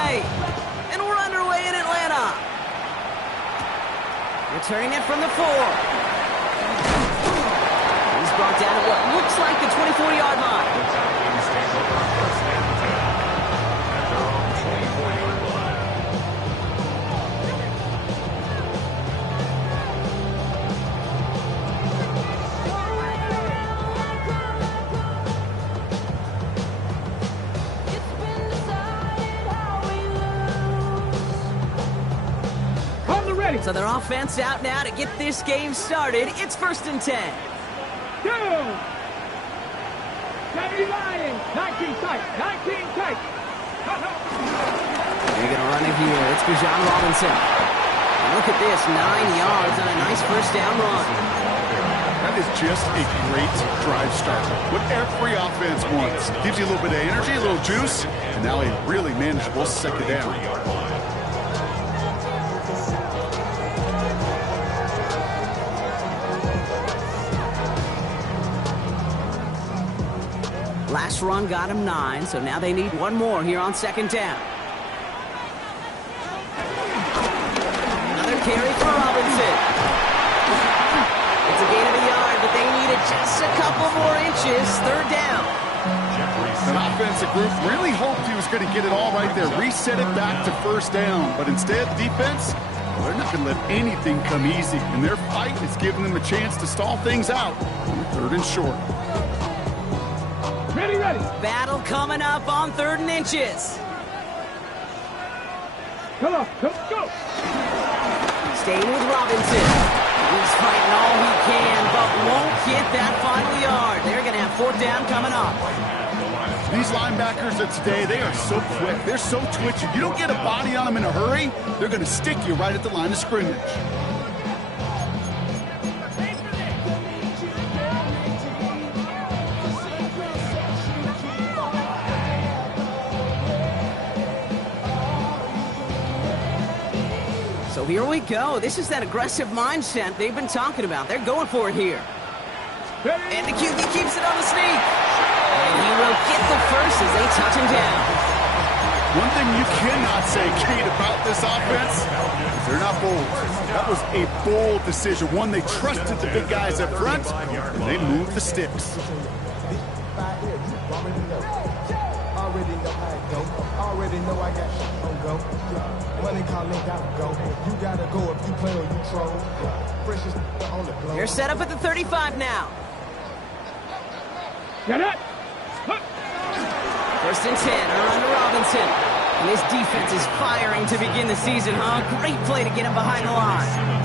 play. And we're underway in Atlanta. Returning it from the 4. He's brought down at what looks like the 24-yard line. So their offense out now to get this game started. It's 1st and 10. Down. Tennessee Lions, 19 tight, 19 tight. They're going to run it here. It's Bijan Robinson. And look at this, 9 yards on a nice first down run. That is just a great drive start. What every offense wants. Gives you a little bit of energy, a little juice, and now a really manageable second down. Last run got him 9, so now they need one more here on 2nd down. Another carry for Robinson. It's a gain of a yard, but they needed just a couple more inches. 3rd down. An offensive group really hoped he was going to get it all right there, reset it back to 1st down. But instead, defense, well, they're not going to let anything come easy. And their fight is giving them a chance to stall things out on 3rd and short. Ready. Battle coming up on 3rd and inches. Come on, go. Staying with Robinson. He's fighting all he can, but won't get that final yard. They're going to have 4th down coming up. These linebackers of today, they are so quick. They're so twitchy. You don't get a body on them in a hurry, they're going to stick you right at the line of scrimmage. So here we go. This is that aggressive mindset they've been talking about. They're going for it here. And the QB keeps it on the sneak. And he will get the first as they touch him down. One thing you cannot say, Kate, about this offense is they're not bold. That was a bold decision. One, they trusted the big guys up front, and they moved the sticks. Already know I got shit on go. Money calling, gotta go. You gotta go if you play or you troll. Precious on the globe. They're set up at the 35 now. Get it. 1st and 10, around to Robinson. And this defense is firing to begin the season, huh? Great play to get him behind the line.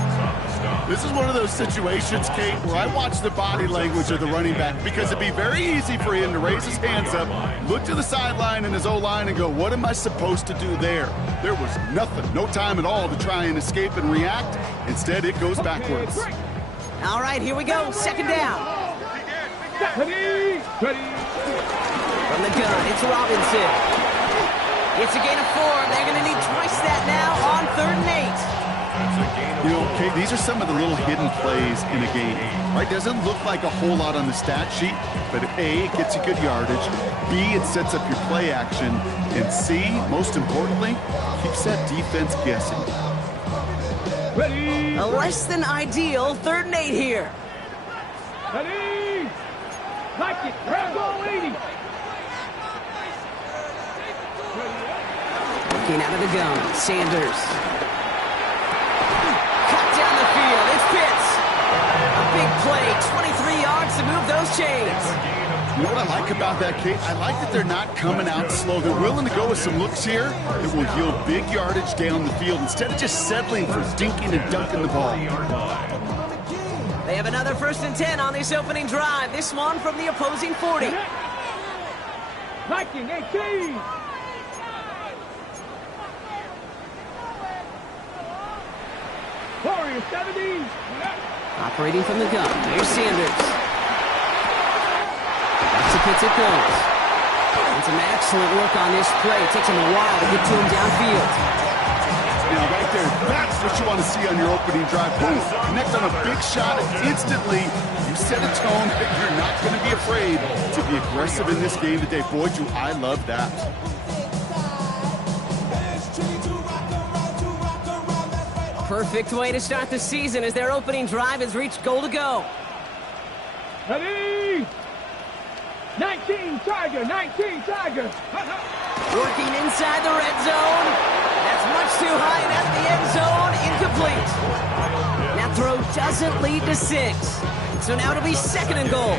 This is one of those situations, Kate, where I watch the body language of the running back because it'd be very easy for him to raise his hands up, look to the sideline in his O-line and go, what am I supposed to do there? There was nothing, no time at all to try and escape and react. Instead, it goes backwards. All right, here we go. 2nd down. Ready. From the gun, it's Robinson. It's a gain of 4. They're going to need twice that now on 3rd and 8. You know, Kate, these are some of the little hidden plays in a game, right? Doesn't look like a whole lot on the stat sheet, but A, it gets you good yardage, B, it sets up your play action, and C, most importantly, keeps that defense guessing. Ready. A less than ideal 3rd and 8 here. Ready. Like it. Rambo 80. Looking out of the gun, Sanders. Down the field, it's Pitts. A big play, 23 yards to move those chains. You know what I like about that, Kate? I like that they're not coming out slow. They're willing to go with some looks here that will yield big yardage down the field instead of just settling for dinking and dunking the ball. They have another 1st and 10 on this opening drive. This one from the opposing 40. Viking 18. Warrior 70. Operating from the gun. Here's Sanders. Back to Pitts it goes. It's an excellent look on this play. It takes him a while to get to him downfield. Now, right there, that's what you want to see on your opening drive. Boom, connect on a big shot, and instantly you set a tone that you're not going to be afraid to be aggressive in this game today. Boy, do I love that. perfect way to start the season as their opening drive has reached goal to go. Ready? 19 Tiger, 19 Tiger. Working inside the red zone. That's much too high, and at the end zone, incomplete. That throw doesn't lead to 6. So now it'll be 2nd and goal.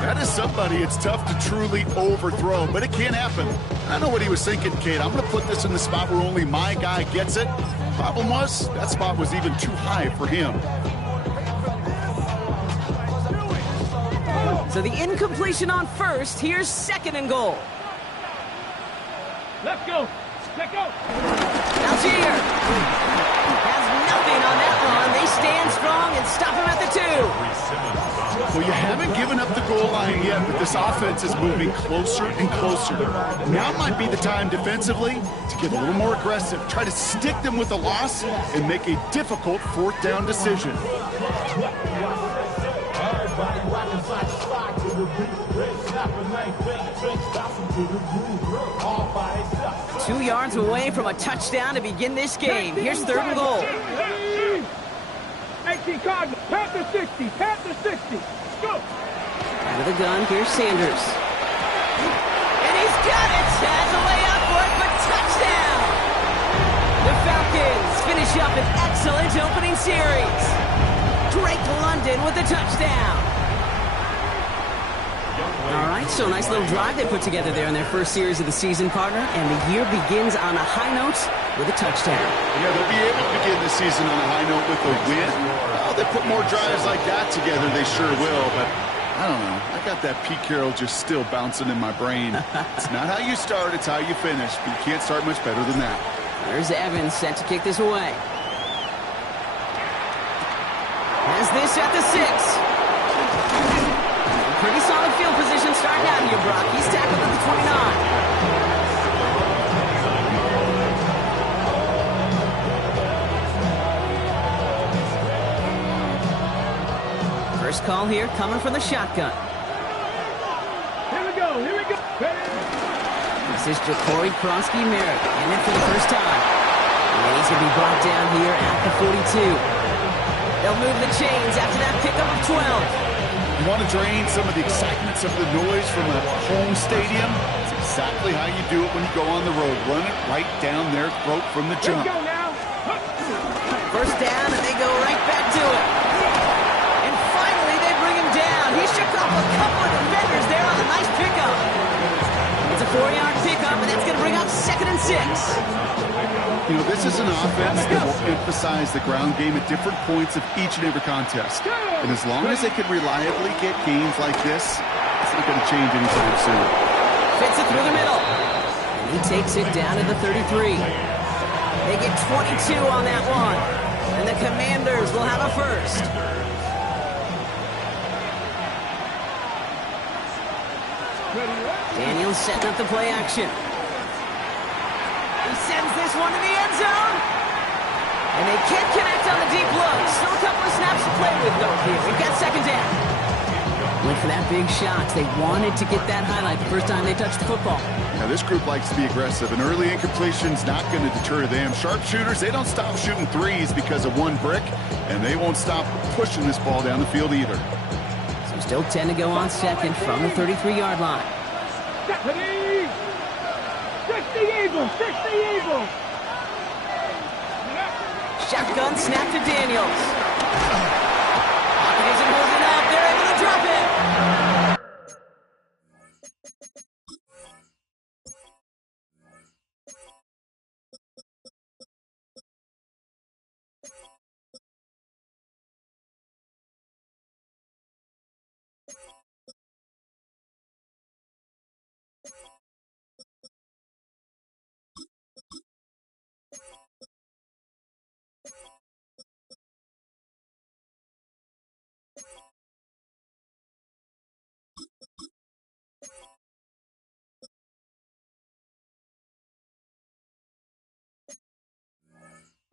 That is somebody it's tough to truly overthrow, but it can happen. I know what he was thinking, Kate. I'm going to put this in the spot where only my guy gets it. Problem was, that spot was even too high for him. So the incompletion on 1st. Here's 2nd and goal. Let's go. Let's go. Algier has nothing on that run. They stand strong and stop him at the 2. Well, you haven't given up the goal line yet, but this offense is moving closer and closer. Now might be the time defensively to get a little more aggressive, try to stick them with a loss, and make a difficult 4th down decision. 2 yards away from a touchdown to begin this game. Here's 3rd and goal. 18 Cardinals, Panther 60, Panther 60. Go. Out of the gun, here's Sanders. And he's got it. Has a way up for it, but touchdown. The Falcons finish up an excellent opening series. Drake London with the touchdown. All right, so nice little drive they put together there in their first series of the season, partner, and the year begins on a high note with a touchdown. Yeah, they'll be able to begin the season on a high note with a win. Well, they put more drives like that together, they sure will, but I don't know. I got that Pete Carroll just still bouncing in my brain. It's not how you start, it's how you finish, but you can't start much better than that. There's Evans set to kick this away. Has this at the 6. Pretty solid field position starting out here, Brock. He's tackled at the 29. First call here coming from the shotgun. Here we go, here we go. This is Ja'Cory Kronsky-Merritt in it for the first time. And he's going to be brought down here at the 42. They'll move the chains after that pickup of 12. You want to drain some of the excitement, some of the noise from a home stadium? It's exactly how you do it when you go on the road. Run it right down their throat from the jump. Let's go now. First down, and they go right back to it. And finally, they bring him down. He shook off a couple of defenders there on a nice pickup. It's a 4-yard pickup, and that's going to bring up 2nd and 6. You know, this is an offense that will emphasize the ground game at different points of each and every contest. And as long as they can reliably get games like this, it's not going to change anytime soon. Fits it through the middle. And he takes it down to the 33. They get 22 on that one. And the Commanders will have a first. Daniels setting up the play action. He sends this one to the end zone. And they can't connect on the deep look. Still a couple of snaps to play with, though, here. We've got 2nd down. Went for that big shot. They wanted to get that highlight the first time they touched the football. Now, this group likes to be aggressive, and early incompletion's not going to deter them. Sharpshooters, they don't stop shooting threes because of one brick, and they won't stop pushing this ball down the field either. So still 10 to go on 2nd from the 33-yard line. 60 Eagles, 60 Eagles. Shotgun snap to Daniels. Pocket isn't holding up. They're able to drop it.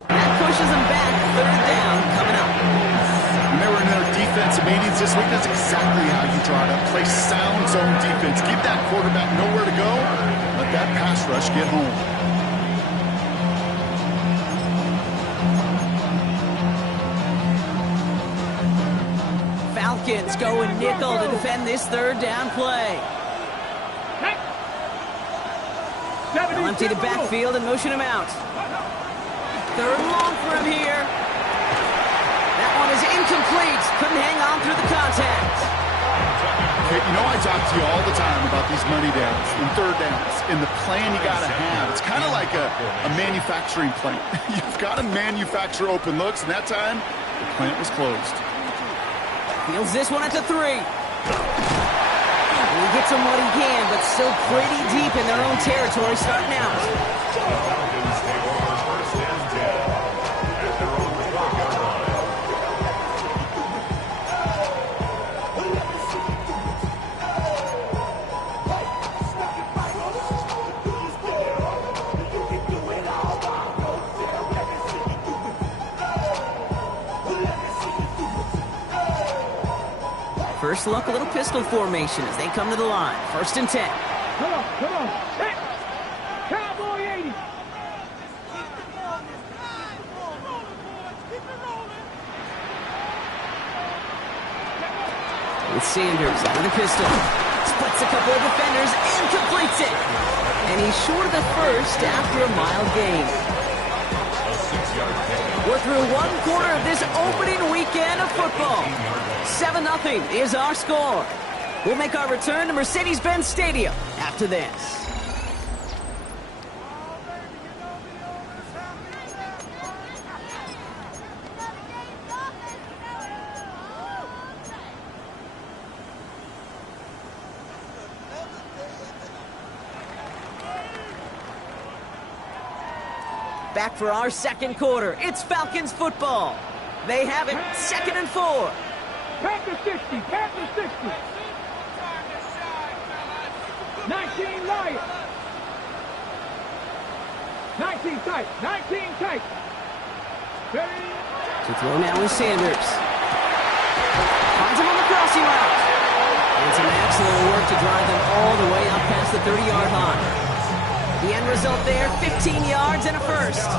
That pushes them back. 3rd down coming up. Remember in their defensive meetings this week, that's exactly how you draw it up. Play sound zone defense. Keep that quarterback nowhere to go. Let that pass rush get home. Falcons going nickel to defend this third down play. They'll empty the backfield and motion him out. Third and long for him here. That one is incomplete. Couldn't hang on through the contact. Okay, you know I talk to you all the time about these money downs and third downs and the plan you got to have. It's kind of like a manufacturing plant. You've got to manufacture open looks, and that time, the plant was closed. Fields this one at the 3. He gets him what he can, but still pretty deep in their own territory starting out. First look, a little pistol formation as they come to the line. 1st and 10. Come on. Hit. Cowboy 80. With Sanders out of the pistol. Splits a couple of defenders and completes it. And he's short of the first after a mild gain. We're through one quarter of this opening weekend of football. 7-0 is our score. We'll make our return to Mercedes-Benz Stadium after this. Back for our second quarter. It's Falcons football. They have it 2nd and 4. Panther 60. 19 Lions. 19 tight. To throw now is Sanders. Finds him on the crossing route. And some excellent work to drive them all the way up past the 30-yard line. The end result there, 15 yards and a first.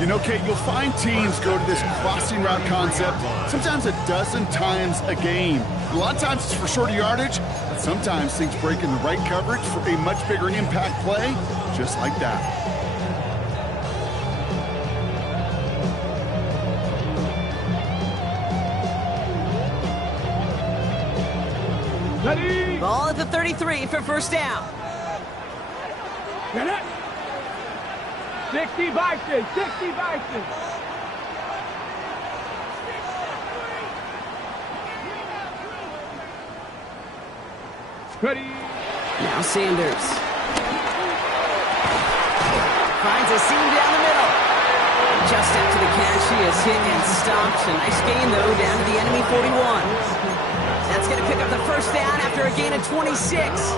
You know, Kate, you'll find teams go to this crossing route concept sometimes a dozen times a game. A lot of times it's for shorter yardage, but sometimes things break in the right coverage for a much bigger impact play, just like that. Ready. Ball at the 33 for first down. Get it. 60 Bison. Ready. Now Sanders. Finds a seam down the middle. Just after the catch, he is hit and stopped. A nice gain, though, down to the enemy 41. That's going to pick up the first down after a gain of 26.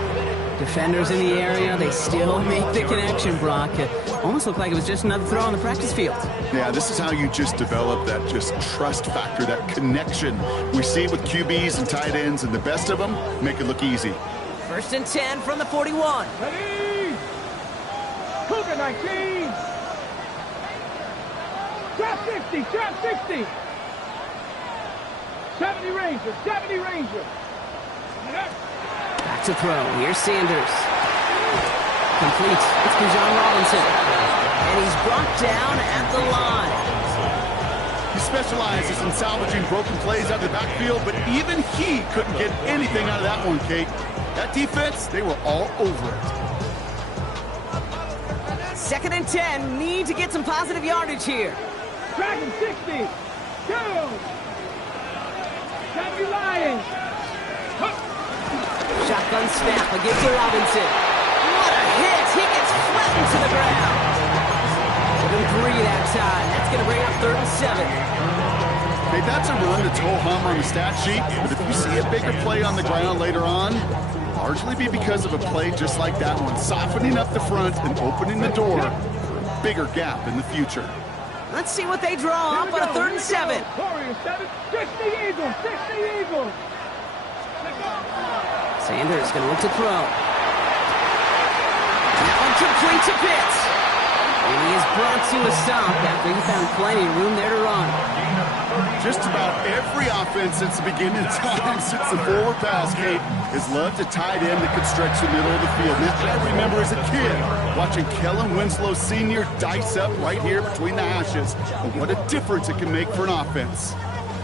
Defenders in the area, they still make the connection, Brock. It almost looked like it was just another throw on the practice field. Yeah, this is how you just develop that just trust factor, that connection. We see it with QBs and tight ends, and the best of them make it look easy. 1st and 10 from the 41. Ready. Cougar 19. Trap 60. 70 Ranger. Back to throw. Here's Sanders. Complete. It's Bijan Robinson. And he's brought down at the line. He specializes in salvaging broken plays out of the backfield, but even he couldn't get anything out of that one, Kate. That defense, they were all over it. 2nd and 10. Need to get some positive yardage here. Dragon 60. Go. 70 Lions. Shotgun snap against Robinson. What a hit! He gets flattened to the ground. Give him 3 that time. That's going to bring up 3rd and 7. Hey, that's a run that's ho-hum on the stat sheet, but if you see a bigger play on the ground later on, largely be because of a play just like that one, softening up the front and opening the door for a bigger gap in the future. Let's see what they draw up on a 3rd and 7. Warriors 7. 60 Eagles. Sanders going to look to throw. That one complete to Pitts. And he is brought to a stop after he found plenty of room there to run. Just about every offense since the beginning of time, since the forward pass, Kate, has loved a tight end that could stretch the middle of the field. Now, I remember as a kid watching Kellen Winslow Sr. dice up right here between the hashes. And what a difference it can make for an offense.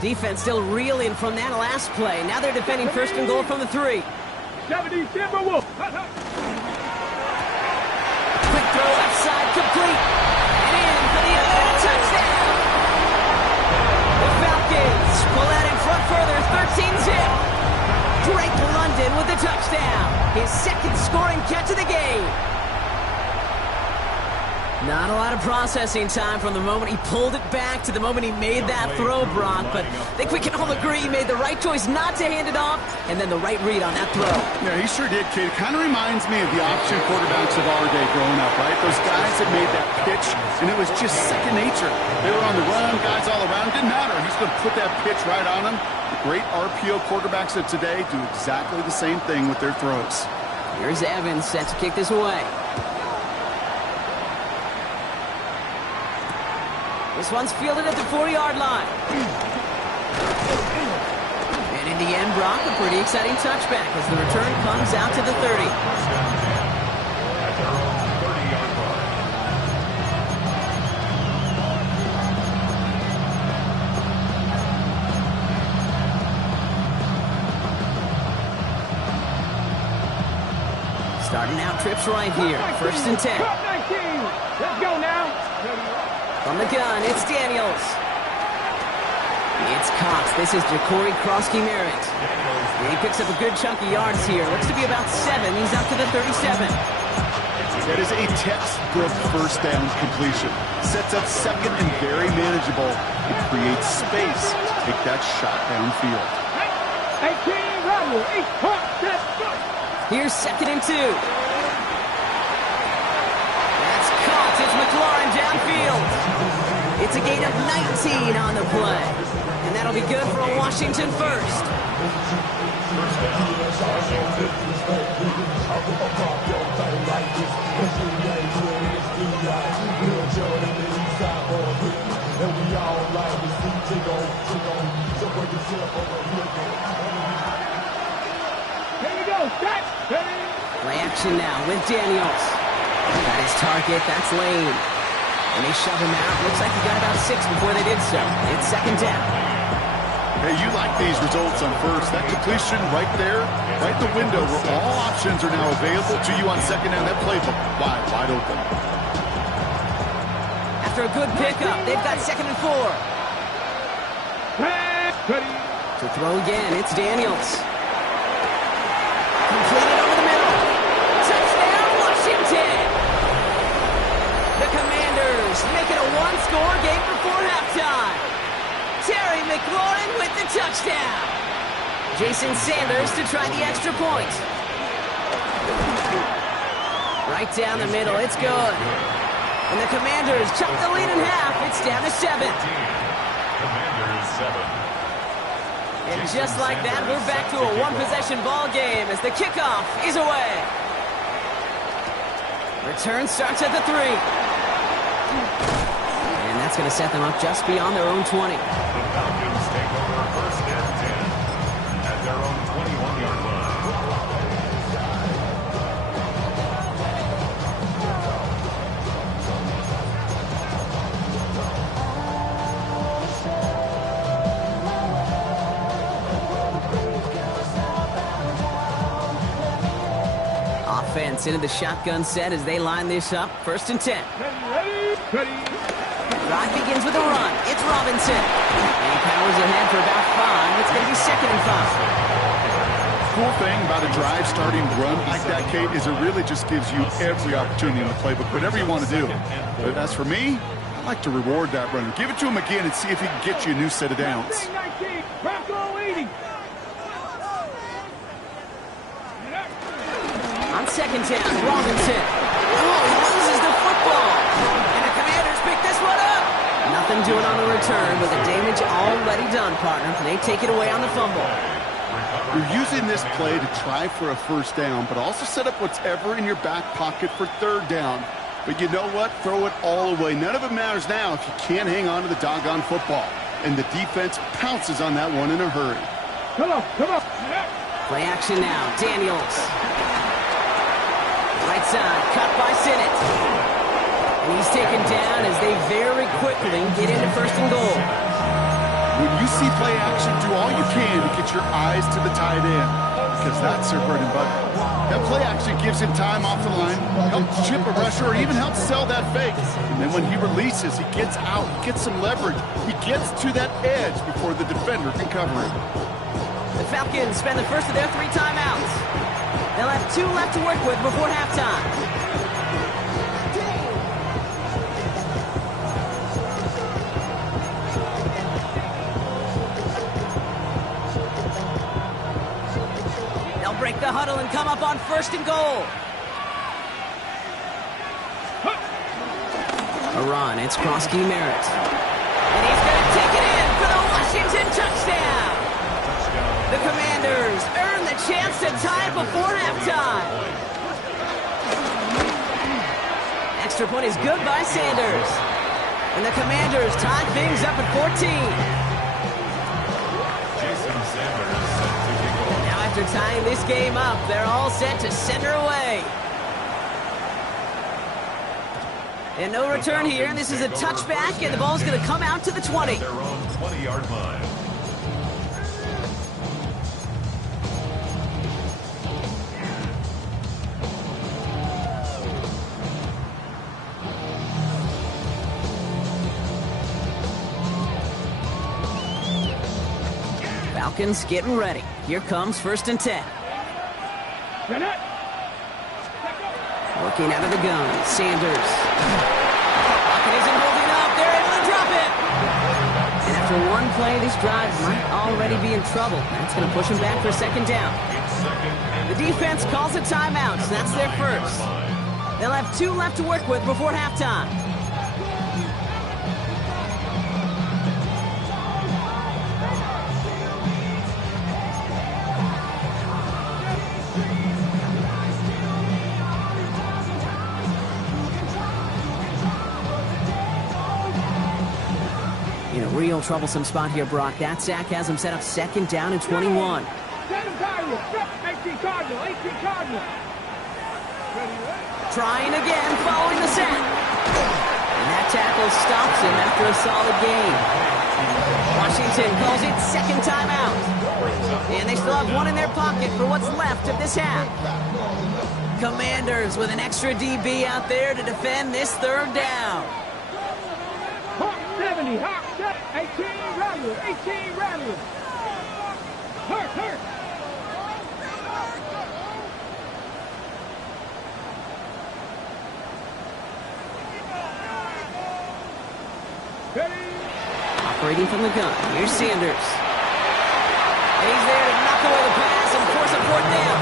Defense still reeling from that last play. Now they're defending first and goal from the 3. 70 Timberwolves. Quick throw left side, complete. And in for the other touchdown. The Falcons pull out in front further, 13-zip. Drake London with the touchdown. His second scoring catch of the game. Not a lot of processing time from the moment he pulled it back to the moment he made that throw, Brock. But I think we can all agree he made the right choice not to hand it off, and then the right read on that throw. Yeah, he sure did, kid. It kind of reminds me of the option quarterbacks of our day growing up, right? Those guys that made that pitch, and it was just second nature. They were on the run, guys all around. Didn't matter. He's going to put that pitch right on them. The great RPO quarterbacks of today do exactly the same thing with their throws. Here's Evans set to kick this away. This one's fielded at the 40-yard line. And in the end, Brock, a pretty exciting touchback as the return comes out to the 30. At their own 30-yard line. Starting out trips right here. First and 10. Drop 19. Let's go now. From the gun, it's Daniels. It's Cox. This is Ja'Cory Krosky-Merritt. He picks up a good chunk of yards here. Looks to be about 7. He's up to the 37. That is a textbook first down completion. Sets up second and very manageable. It creates space to take that shot downfield. 18, Rebel. 8, hot, set, go. Here's second and 2. That's caught. It's McLaurin downfield. It's a gain of 19 on the play. And that'll be good for a Washington first. Here we go. Set. Ready. Play action now with Daniels. Got his target. That's Lane. And they shove him out. Looks like he got about 6 before they did so. It's second down. Hey, you like these results on first. That completion right there, right in the window where all options are now available to you on second down. That playbook wide open. After a good pickup, they've got second and 4. Ready. To throw again, it's Daniels. Completed over the middle. Touchdown, Washington! The Commanders make it a one-score game before halftime. Terry McLaurin with the touchdown. Jason Sanders to try the extra point. Right down the middle, it's good. And the Commanders chop the lead in half. It's down to 7. Commanders 7. And just like that, we're back to a one-possession ball game as the kickoff is away. Return starts at the 3. And that's going to set them up just beyond their own 20. The Falcons take over first and 10 at their own 21-yard line. Offense into the shotgun set as they line this up. First and 10. Ready. Drive begins with a run. It's Robinson. And he powers ahead for about 5. It's going to be second and 5. Cool thing about a drive starting run like that, Kate, is it really just gives you every opportunity in the playbook, whatever you want to do. But as for me, I like to reward that runner. Give it to him again and see if he can get you a new set of downs. 19, Bronco leading. On second down, Robinson. Oh, he loses the football. And the Commanders pick this one up. Nothing doing on the return with the damage already done, partner. They take it away on the fumble. You're using this play to try for a first down, but also set up whatever in your back pocket for third down. But you know what? Throw it all away. None of it matters now if you can't hang on to the doggone football. And the defense pounces on that one in a hurry. Come on, come on. Play action now. Daniels. Right side, cut by Sinnott. And he's taken down as they very quickly get into first and goal. When you see play action, do all you can to get your eyes to the tight end, because that's their bread and butter. That play action gives him time off the line, helps chip a rusher, or even helps sell that fake. And then when he releases, he gets out, he gets some leverage. He gets to that edge before the defender can cover him. The Falcons spend the first of their 3 timeouts. They'll have 2 left to work with before halftime. Break the huddle and come up on first and goal. A run, it's Krosky Merritt. And he's going to take it in for the Washington touchdown. The Commanders earn the chance to tie before halftime. Extra point is good by Sanders. And the Commanders tie things up at 14. After tying this game up, they're all set to send her away. And no return here. This is a touchback, and the ball's going to come out to the 20. Their own 20-yard line. Falcons getting ready. Here comes first and 10. Working out of the gun, Sanders. Pocket isn't holding up. They're able to drop it. And after one play, this drive might already be in trouble. That's going to push him back for a second down. The defense calls a timeout, so that's their first. They'll have 2 left to work with before halftime. In a real troublesome spot here, Brock. That sack has him set up second down and 21. 18 Cardinal, 18 Cardinal. Trying again, following the sack. And that tackle stops him after a solid gain. Washington calls it second timeout. And they still have 1 in their pocket for what's left of this half. Commanders with an extra DB out there to defend this third down. Hawk 70, Hawk 18 Rattlers, 18 Rattlers. Hurt. Operating from the gun, here's Sanders. And he's there to knock away the pass and force a 4th down.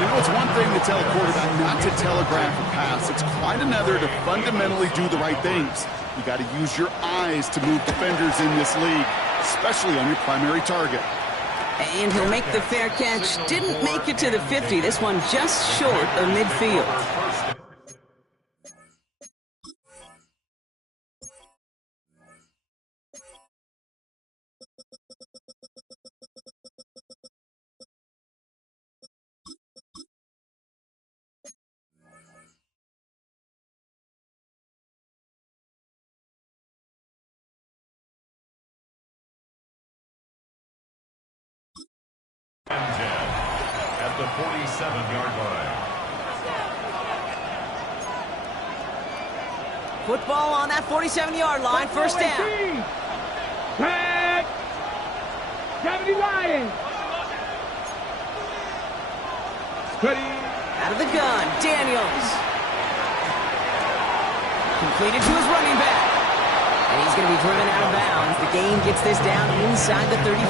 You know, it's one thing to tell a quarterback not to telegraph a pass. It's quite another to fundamentally do the right things. You got to use your eyes to move defenders in this league, especially on your primary target. And he'll make the fair catch. Didn't make it to the 50. This one just short of midfield. At the 47-yard line. Football on that 47-yard line, first down. Tag! 70 Lions. Out of the gun, Daniels. Completed to his running back. And he's going to be driven out of bounds. The gain gets this down inside the 35.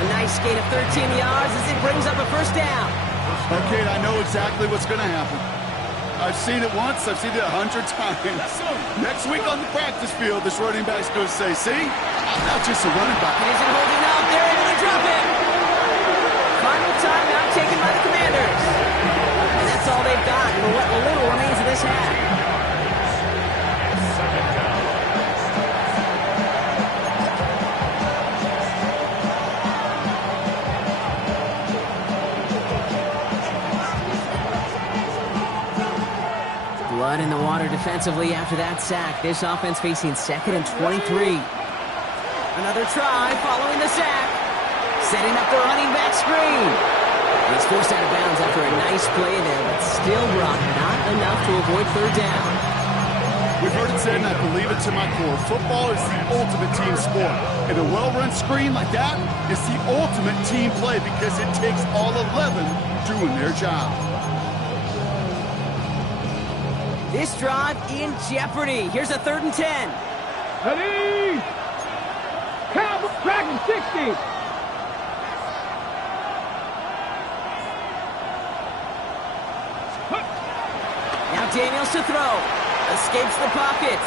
A nice gain of 13 yards as it brings up a first down. Okay, I know exactly what's going to happen. I've seen it once, I've seen it 100 times. Next week on the practice field, this running back's going to say, see, I'm not just a running back. It isn't holding up, they're able to drop it. Final timeout taken by the Commanders. And that's all they've got for what little remains of this half. Second down. Blood in the water defensively after that sack. This offense facing 2nd and 23. Another try following the sack. Setting up the running back screen. He's forced out of bounds after a nice play there, but still, Brock, not enough to avoid 3rd down. We've heard it said, and I believe it to my core, football is the ultimate team sport. And a well-run screen like that is the ultimate team play because it takes all 11 doing their job. This drive in jeopardy. Here's a 3rd and 10. Ready? Cowboy Dragon 60. Now Daniels to throw. Escapes the pocket.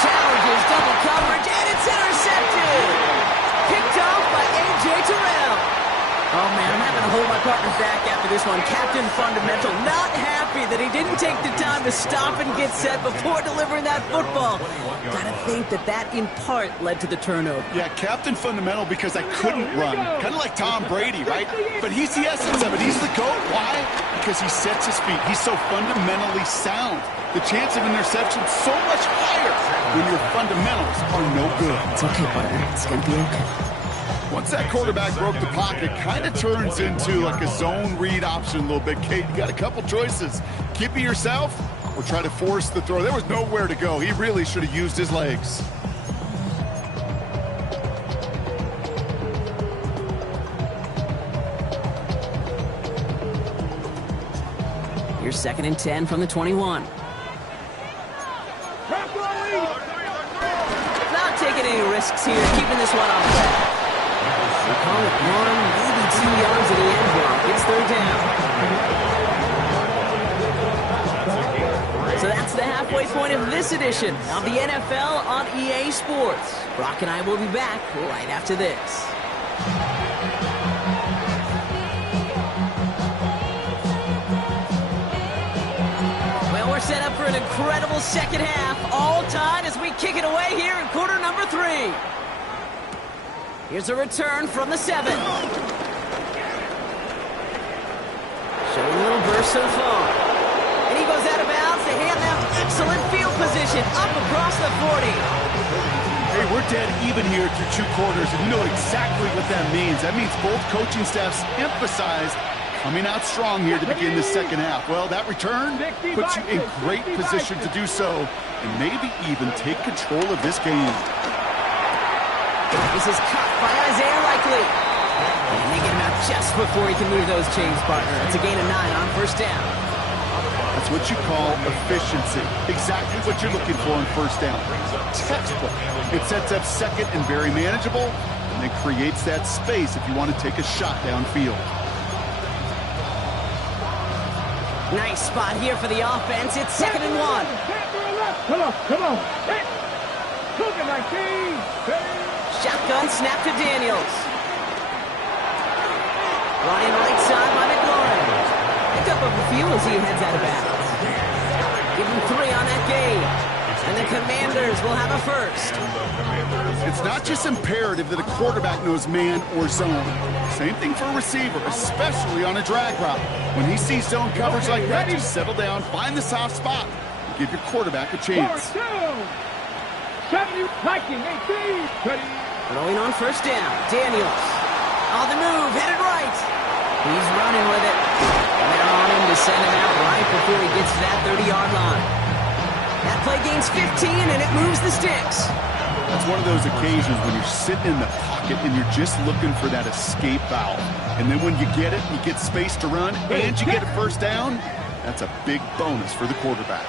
Challenges double coverage, and it's intercepted. Picked off by A.J. Terrell. Oh, man, I'm having to hold my partner back after this one. Captain Fundamental not happy that he didn't take the time to stop and get set before delivering that football. Gotta think that in part led to the turnover. Yeah, Captain Fundamental because I couldn't run. Kind of like Tom Brady, right? But he's the essence of it. He's the GOAT. Why? Because he sets his feet. He's so fundamentally sound. The chance of interception so much higher when your fundamentals are no good. It's okay, partner. It's gonna be okay. Once that quarterback broke the pocket, kind of turns into like a zone read option a little bit. Kate, you got a couple choices. Keep it yourself or try to force the throw. There was nowhere to go. He really should have used his legs. Here's 2nd and 10 from the 21. Not taking any risks here, keeping this one on the back. They call it 1, maybe 2 yards to the end block. It's 3rd down. So that's the halfway point of this edition of the NFL on EA Sports. Brock and I will be back right after this. Well, we're set up for an incredible second half. All tied as we kick it away here in quarter number 3. Here's a return from the 7. Showing a little burst so far. And he goes out of bounds to hand them excellent field position up across the 40. Hey, we're dead even here through 2 quarters, and you know exactly what that means. That means both coaching staffs emphasize coming out strong here to begin the second half. Well, that return puts you in great position to do so and maybe even take control of this game. This is cut by Isaiah Likely. And they get him out just before he can move those chains, partner. It's a gain of 9 on 1st down. That's what you call efficiency. Exactly what you're looking for on 1st down. Textbook. It sets up 2nd and very manageable, and then creates that space if you want to take a shot downfield. Nice spot here for the offense. It's 2nd and 1. Come on. Hey. Look at my team. Shotgun snap to Daniels. Running right side by McLaurin. Picked up a few as he heads out of bounds. Give him 3 on that game. And the Commanders will have a 1st. It's not just imperative that a quarterback knows man or zone. Same thing for a receiver, especially on a drag route. When he sees zone coverage like that, just settle down, find the soft spot, and give your quarterback a chance. 70, 19, 18, Throwing on 1st down. Daniels. On the move, headed right. He's running with it. And they're on him to send him out right before he gets to that 30-yard line. That play gains 15, and it moves the sticks. That's one of those occasions when you're sitting in the pocket and you're just looking for that escape valve. And then when you get it, you get space to run, and you get a 1st down, that's a big bonus for the quarterback.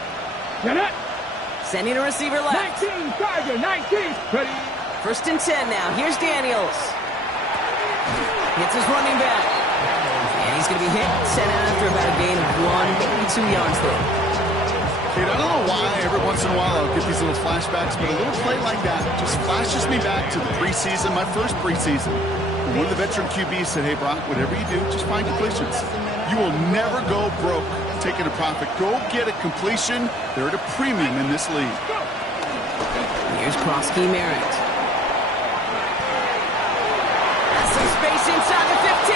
Sending a receiver left. 19, Tiger, 19. Ready. 1st and 10 now. Here's Daniels. Hits his running back. And he's going to be hit, sent out after about a gain of 1, maybe 2 yards there. Kate, I don't know why every once in a while I'll get these little flashbacks, but a little play like that just flashes me back to the preseason, my first preseason. One of the veteran QBs said, hey, Brock, whatever you do, just find completions. You will never go broke taking a profit. Go get a completion. They're at a premium in this league. Here's Krosky Merritt. Has some space inside the 15.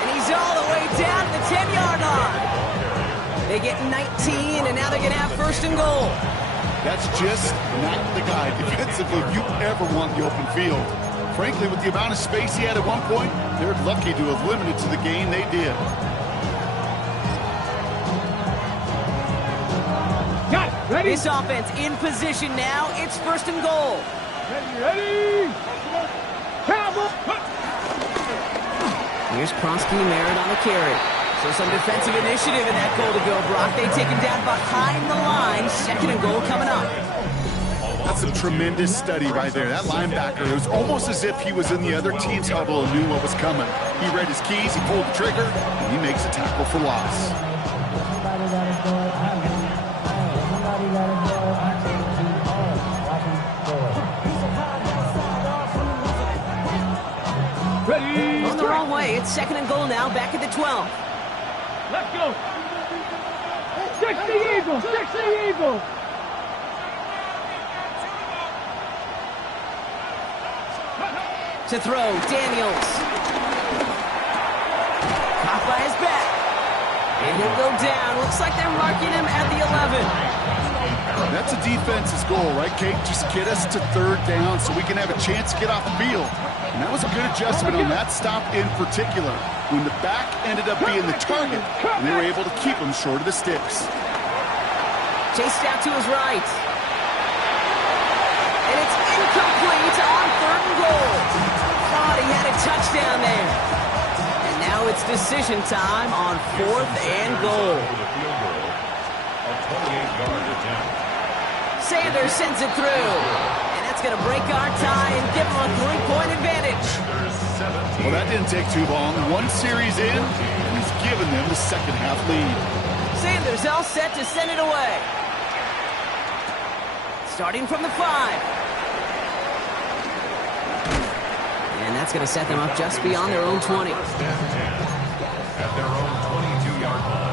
And he's all the way down to the 10-yard line. They get 19, and now they're going to have first and goal. That's just not the guy defensively you ever want the open field. Frankly, with the amount of space he had at one point, they're lucky to have limited to the gain they did. Got it. Ready? This offense in position now. It's first and goal. Ready? Cowboy. Here's Krosky Merritt on the carry. So some defensive initiative in that goal to go, Brock. They take him down behind the line. Second and goal coming up. That's a tremendous study right there. That linebacker, it was almost as if he was in the other team's huddle and knew what was coming. He read his keys, he pulled the trigger, and he makes a tackle for loss. Ready? Going the wrong way. It's second and goal now, back at the 12. Let's go. 60 Eagles. 60 Eagles. To throw, Daniels. Caught by his back. And he'll go down. Looks like they're marking him at the 11. That's a defense's goal, right, Kate? Just get us to third down so we can have a chance to get off the field. And that was a good adjustment on that stop in particular, when the back ended up being the target, and they were able to keep him short of the sticks. Chased out to his right. And it's incomplete on third and goal. Thought he had a touchdown there. And now it's decision time on fourth and goal. Sanders sends it through. And that's going to break our tie and give him a 3-point advantage. Well, that didn't take too long. One series in, and he's given them the second half lead. Sanders all set to send it away. Starting from the 5. And that's going to set them up just beyond their own 20. At their own 22-yard line.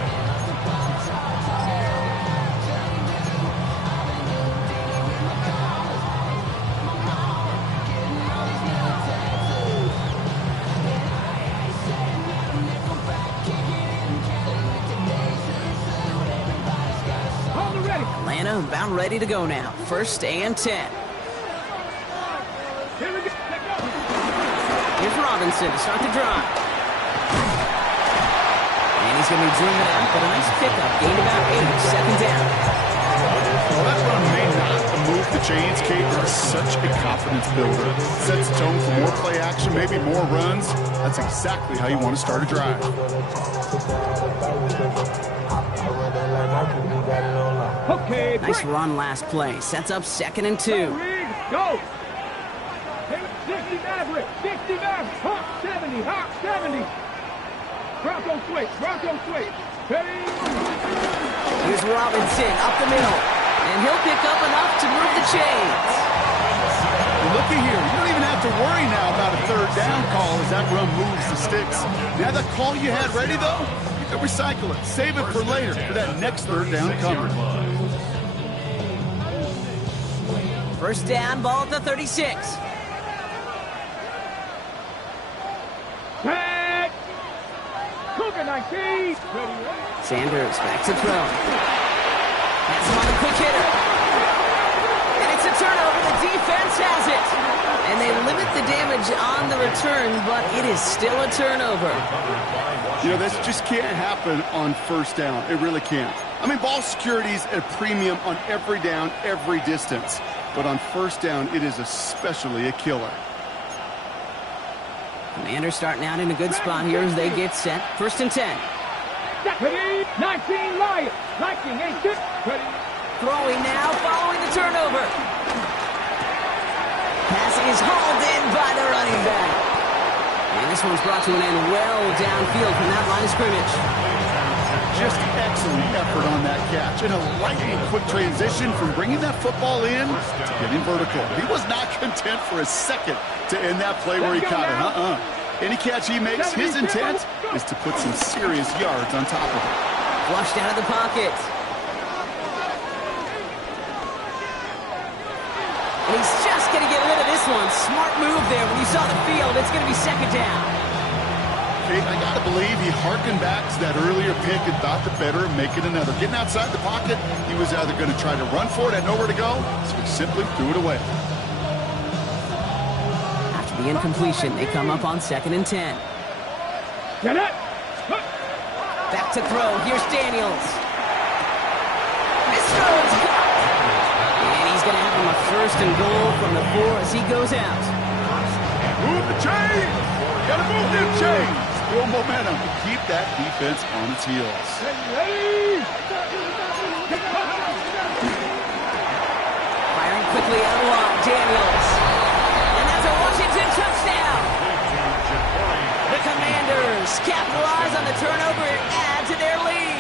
Atlanta about ready to go now. First and 10. Here we go. Here's Robinson to start the drive. And he's going to be driven out, but a nice pickup. Gained about 8. Second down. Well, that run may not move the chains, Kate, but it's such a confidence builder. Sets the tone for more play action, maybe more runs. That's exactly how you want to start a drive. Okay. Nice run last play. Sets up second and 2. Go. 60 Maverick. 60 Maverick. Hawk 70. Hawk 70. Bronco switch. Bronco switch. Ready? Here's Robinson up the middle. And he'll pick up enough to move the chains. Looky here. You don't even have to worry now about a third down call as that run moves the sticks. Now that call you had ready, though, you can recycle it. Save it for later for that next third down coming. First down, ball at the 36. Tag. Cougar 19. Sanders back to throw. That's him on the quick hitter. And it's a turnover. The defense has it. And they limit the damage on the return, but it is still a turnover. You know, this just can't happen on first down. It really can't. I mean, ball security's at a premium on every down, every distance. But on first down, it is especially a killer. Commanders starting out in a good spot here as they get set. First and 10. Ready? 19 Lions. 19 ain't good. Ready? Throwing now, following the turnover. Pass is hauled in by the running back. And this one's brought to an end well downfield from that line of scrimmage. Just excellent effort on that catch. And a lightning quick transition from bringing that football in to getting vertical. He was not content for a second to end that play where he caught it. Any catch he makes, his intent is to put some serious yards on top of it. Flushed out of the pocket. And he's just going to get rid of this one. Smart move there. When you saw the field, it's going to be second down. Kate, I got to believe he harkened back to that earlier pick and thought the better of making another. Getting outside the pocket, he was either going to try to run for it, had nowhere to go, so he simply threw it away. After the incompletion, they come up on 2nd and 10. Get it! Back to throw. Here's Daniels. This throw is caught. And he's going to have him a 1st and goal from the 4 as he goes out. Move the chains! Gotta move them chains! Build momentum to keep that defense on its heels. Firing quickly out of the line, Daniels. And that's a Washington touchdown. The Commanders capitalize on the turnover and add to their lead.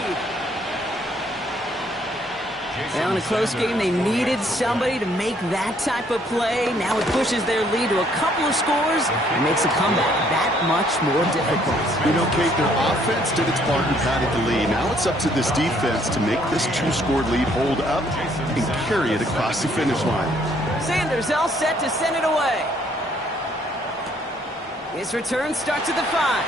Well, in a close game, they needed somebody to make that type of play. Now it pushes their lead to a couple of scores and makes a comeback that much more difficult. You know, Kate, their offense did its part and padded the lead. Now it's up to this defense to make this 2-score lead hold up and carry it across the finish line. Sanders all set to send it away. His return starts at the 5.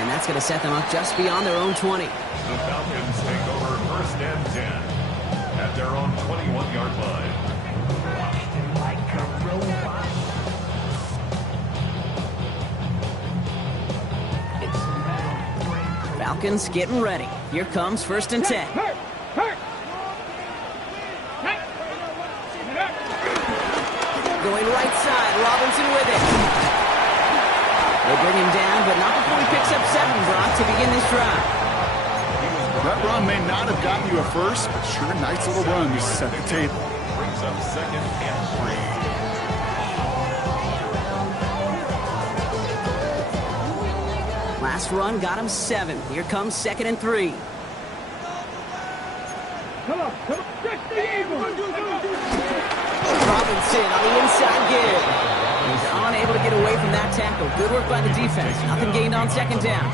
And that's going to set them up just beyond their own 20. The Falcons take over 1st and 10 at their own 21-yard line. Falcons getting ready. Here comes 1st and 10. Going right side, Robinson with it. They bring him down, but not before he picks up 7, Brock, to begin this drive. That run may not have gotten you a first, but sure, nice little run to set the table. Brings up 2nd and 3. Last run got him 7. Here comes 2nd and 3. Come on. Stretch the eagle. Robinson on the inside give. He's unable to get away from that tackle. Good work by the defense. Nothing gained on 2nd down.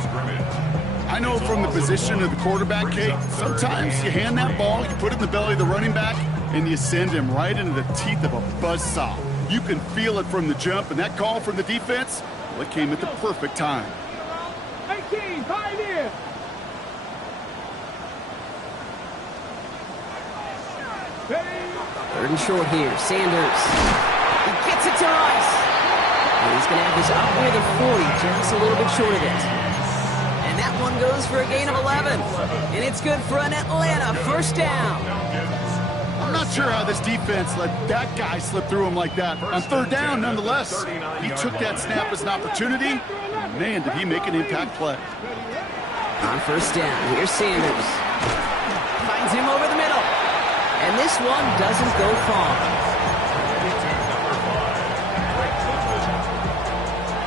I know from the position of the quarterback, Kate, sometimes you hand that ball, you put it in the belly of the running back, and you send him right into the teeth of a buzzsaw. You can feel it from the jump, and that call from the defense, well, it came at the perfect time. 18, 5 here. Third and short here. Sanders. He gets it to Rice. And he's going to have this up near the 40, just a little bit short of it. And that one goes for a gain of 11. And it's good for an Atlanta 1st down. I'm not sure how this defense let that guy slip through him like that. On 3rd down, nonetheless, he took that snap as an opportunity. And man, did he make an impact play. On 1st down, here's Sanders. Finds him over the middle. And this one doesn't go far.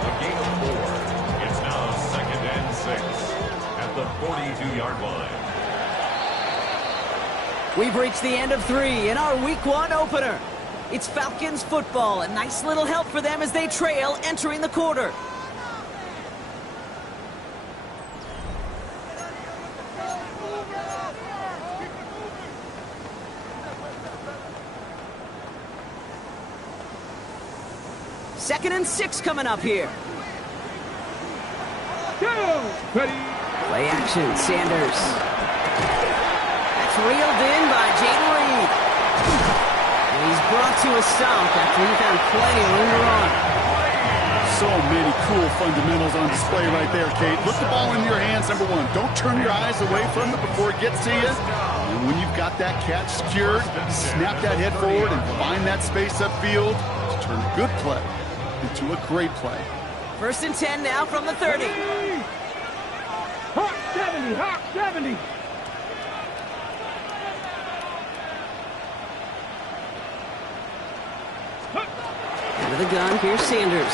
A gain of 4. It's now 2nd and 6 at the 42-yard line. We've reached the end of 3 in our Week 1 opener. It's Falcons football. A nice little help for them as they trail entering the quarter. Second and 6 coming up here. Play action, Sanders. That's reeled in by Jayden Reed. And he's brought to a stop after he found plenty of room to run. So many cool fundamentals on display right there, Kate. Put the ball in your hands, number 1. Don't turn your eyes away from it before it gets to you. And when you've got that catch secured, snap that head forward and find that space upfield to turn a good play into a great play. 1st and 10 now from the 30. Hawk 70, Hawk 70. Into the gun, here's Sanders.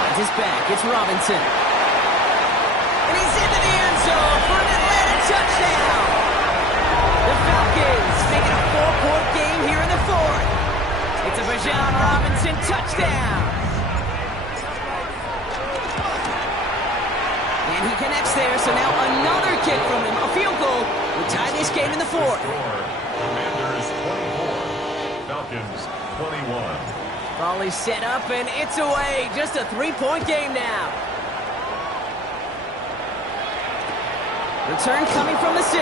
Finds his back, it's Robinson. And he's into the end zone for an Atlanta touchdown. The Falcons make it a 4-point game here in the 4th. It's a Bijan Robinson touchdown. kick from him. A field goal would tie this game in the fourth. Commanders 24, Falcons 21. Volley set up, and it's away. Just a 3-point game now. Return coming from the 6.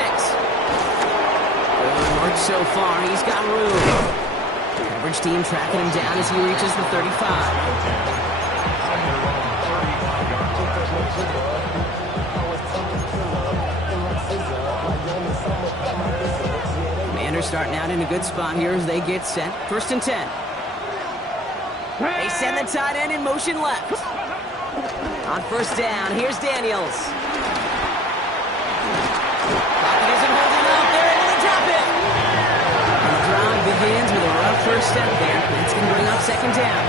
Good work so far. He's got room. Coverage team tracking him down as he reaches the 35. Commanders starting out in a good spot here as they get set. 1st and 10. They send the tight end in motion left. On 1st down, here's Daniels. Pocket isn't holding up. They're able to drop it. And the drive begins with a rough first step there. That's going to bring up 2nd down.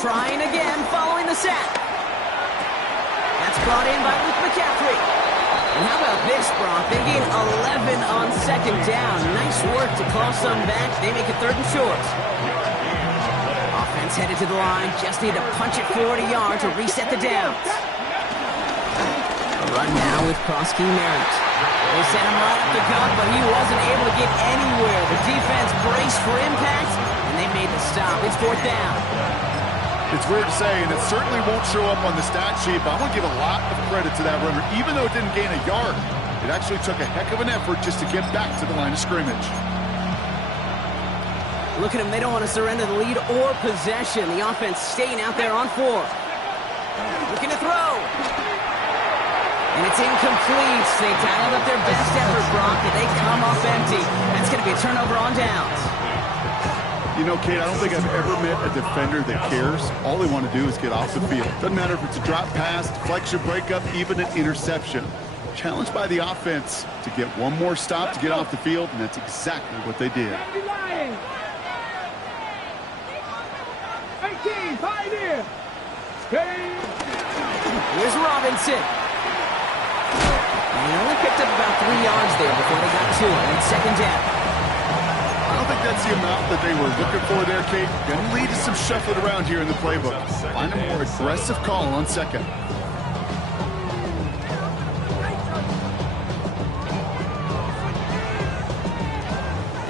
Trying again, following the sack. That's brought in by Luke McCaffrey. And how about this, Brock? They gain 11 on 2nd down. Nice work to call some back. They make it 3rd and short. Offense headed to the line. Just need to punch it 40 yards to reset the downs. A run now with Kroski Merritt. They sent him right up the gut, but he wasn't able to get anywhere. The defense braced for impact, and they made the stop. It's 4th down. It's weird to say, and it certainly won't show up on the stat sheet, but I want to give a lot of credit to that runner. Even though it didn't gain a yard, it actually took a heck of an effort just to get back to the line of scrimmage. Look at them. They don't want to surrender the lead or possession. The offense staying out there on 4. Looking to throw. And it's incomplete. They dialed up their best effort, Brock, and they come off empty. That's going to be a turnover on downs. You know, Kate, I don't think I've ever met a defender that cares. All they want to do is get off the field. Doesn't matter if it's a drop pass, deflection, breakup, even an interception. Challenged by the offense to get one more stop to get off the field, and that's exactly what they did. 18, Pioneer. Here's Robinson. And he only picked up about 3 yards there before they got to him. It's 2nd down. I don't think that's the amount that they were looking for there, Kate. Going to lead to some shuffling around here in the playbook. Find a more aggressive call on 2nd.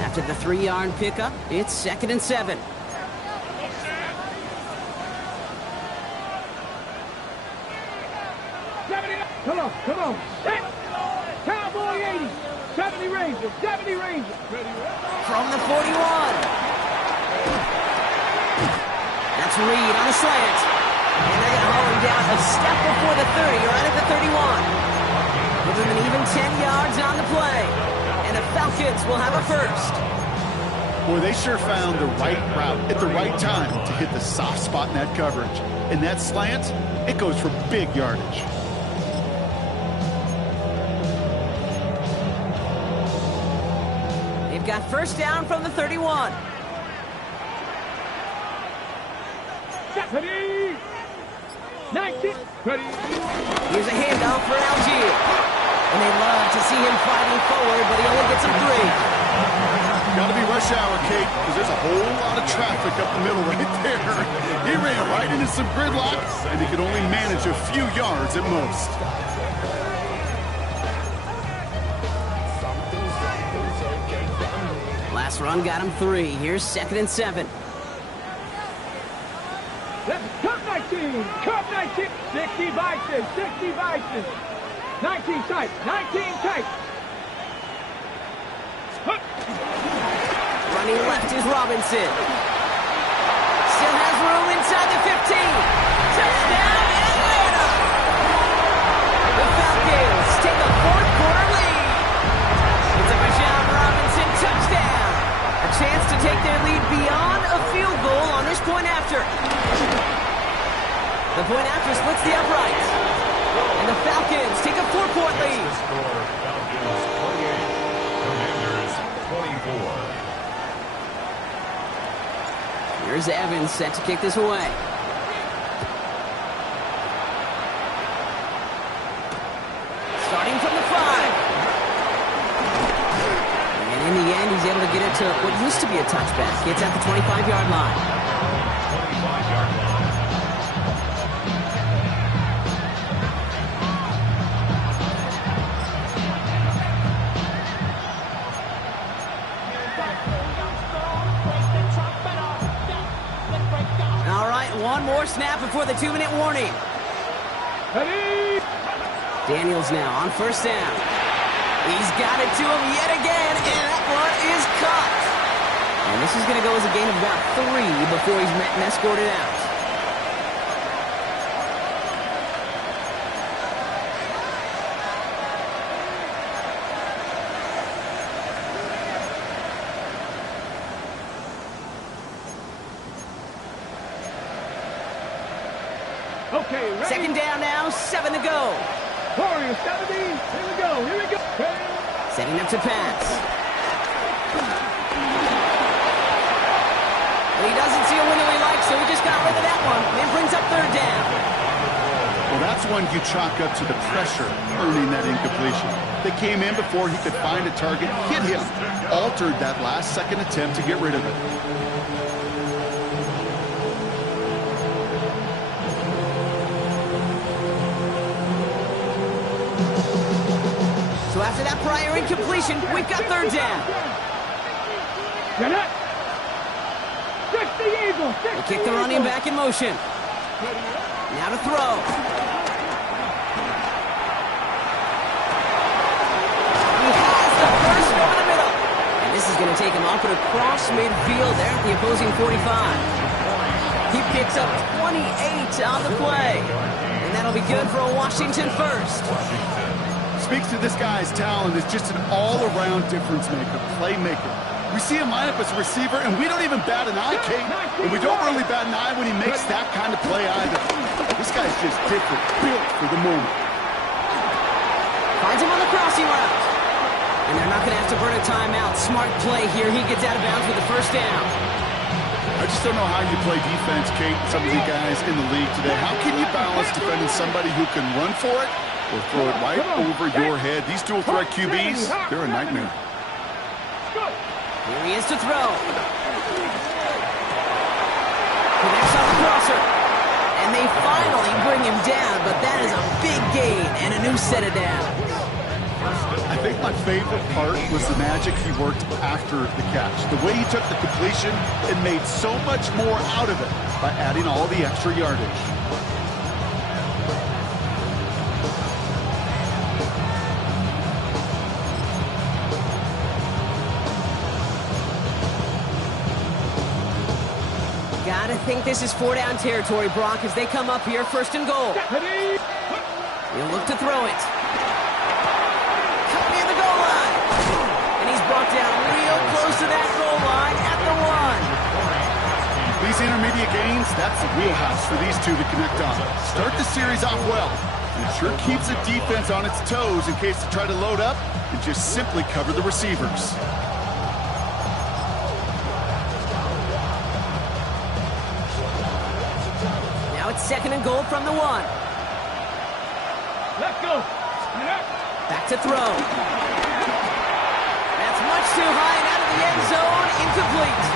After the 3-yard pickup, it's 2nd and 7. Come on. Cowboy 80. 70 Rangers. 70 Rangers. From the 41. That's Reed on a slant. And they're going to haul him down a step before the 30, right at the 31. Give him an even 10 yards on the play. And the Falcons will have a first. Boy, they sure found the right route at the right time to hit the soft spot in that coverage. And that slant, it goes for big yardage. They've got 1st down from the 31. Ready. 19. Ready. Here's a handoff for Algier. And they love to see him fighting forward, but he only gets him 3. Got to be rush hour, Kate, because there's a whole lot of traffic up the middle right there. He ran right into some gridlock, and he could only manage a few yards at most. Last run got him 3. Here's 2nd and 7. Cup 19. Cup 19. 60 Vices. 60 Vices. 19 tight. 19 tight. Running left is Robinson. Still has room inside the 15. Touchdown, Atlanta! The Falcons take a 4th-quarter lead. It's a Bijan Robinson touchdown. A chance to take their lead beyond a field goal on this point after. The point after splits the uprights. And the Falcons take a 4-point lead. Score, Falcons 28, Commanders 24. Here's Evans set to kick this away. Starting from the 5. And in the end, he's able to get it to what used to be a touchback. It's at the 25-yard line. 25-yard line. All right, one more snap before the 2-minute warning. Ready? Daniels now on first down. He's got it to him yet again, and that one is caught. And this is going to go as a gain of about 3 before he's met and escorted out. Okay, ready? Second down now, 7 to go. Warriors 70. Here we go. Here we go. Ready? Setting up to pass. Well, he doesn't see a window he likes, so he just got rid of that one. And brings up third down. Well, that's one you chalk up to the pressure earning that incompletion. They came in before he could find a target, hit him, altered that last-second attempt to get rid of it. So after that prior incompletion, we've got third down. Get it. 60 Eagles. They kick the running back in motion. Now to throw. He has the first over the middle. And this is going to take him off and across midfield there at the opposing 45. He picks up 28 on the play. And that'll be good for a Washington first. Speaks to this guy's talent as just an all-around difference maker, playmaker. We see him line up as a receiver, and we don't even bat an eye, Kate. And we don't really bat an eye when he makes that kind of play either. This guy's just different, built for the moment. Finds him on the crossing route. And they're not going to have to burn a timeout. Smart play here. He gets out of bounds with the first down. I just don't know how you play defense, Kate, some of you guys in the league today. How can you balance defending somebody who can run for it or throw it right over your head? These dual-threat QBs, they're a nightmare. Here he is to throw. Connects on the crosser. And they finally bring him down, but that is a big gain and a new set of downs. I think my favorite part was the magic he worked after the catch. The way he took the completion and made so much more out of it by adding all the extra yardage. Gotta think this is 4-down territory, Brock, as they come up here, first and goal. He'll look to throw it. Coming in the goal line. And he's brought down real close to that goal line at the 1. These intermediate gains, that's the wheelhouse for these two to connect on. Start the series off well. It sure keeps the defense on its toes in case they try to load up and just simply cover the receivers. It's second and goal from the 1. Let's go. Back to throw. That's much too high and out of the end zone. Incomplete.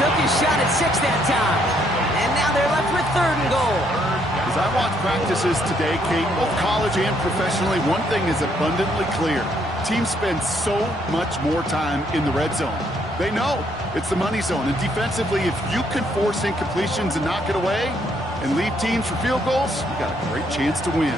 Took his shot at 6 that time. And now they're left with third and goal. As I watch practices today, Kate, both college and professionally, one thing is abundantly clear. Teams spend so much more time in the red zone. They know it's the money zone. And defensively, if you can force incompletions and knock it away, and lead teams for field goals, you got a great chance to win.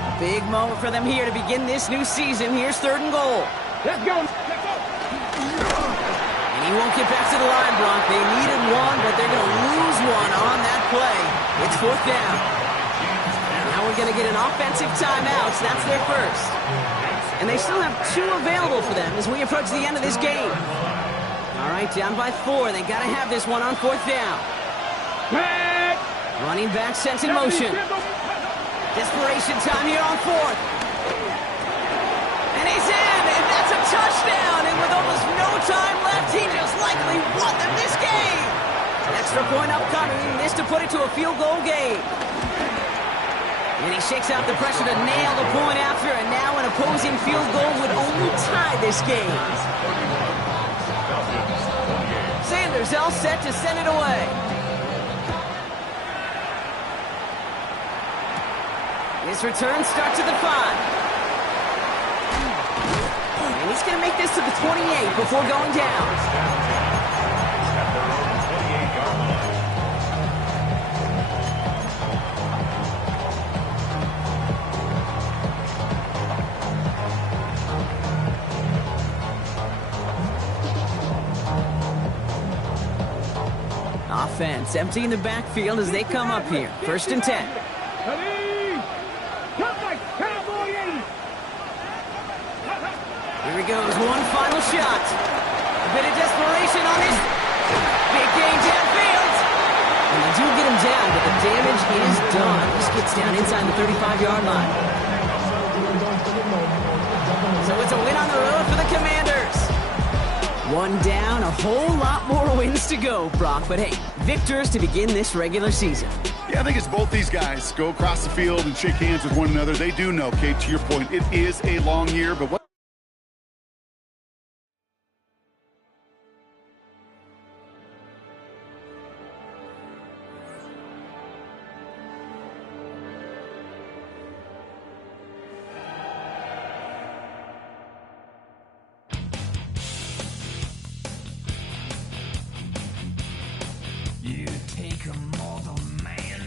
A big moment for them here to begin this new season. Here's third and goal. Let's go. And he won't get back to the line, Brock. They needed one, but they're going to lose one on that play. It's fourth down. Now we're going to get an offensive timeout. So that's their first. And they still have 2 available for them as we approach the end of this game. All right, down by 4. They got to have this one on fourth down. Running back sent in motion. Desperation time here on fourth. And he's in, and that's a touchdown. And with almost no time left, he just likely won them this game. Extra point upcoming. He missed to put it to a field goal game. And he shakes out the pressure to nail the point after, and now an opposing field goal would only tie this game. Sanders all set to send it away. His return starts at the 5. And he's going to make this to the 28 before going down. At their own 28-yard line. Offense emptying the backfield as they come up here. 1st and 10. Ready? Comeback, Cowboy 80. Here he goes, one final shot. A bit of desperation on this big game downfield. And they do get him down, but the damage is done. This gets down inside the 35-yard line. So it's a win on the road for the Commanders. One down, a whole lot more wins to go, Brock. But hey, victors to begin this regular season. Yeah, I think it's both these guys go across the field and shake hands with one another. They do know, Kate, to your point, it is a long year, but what You take a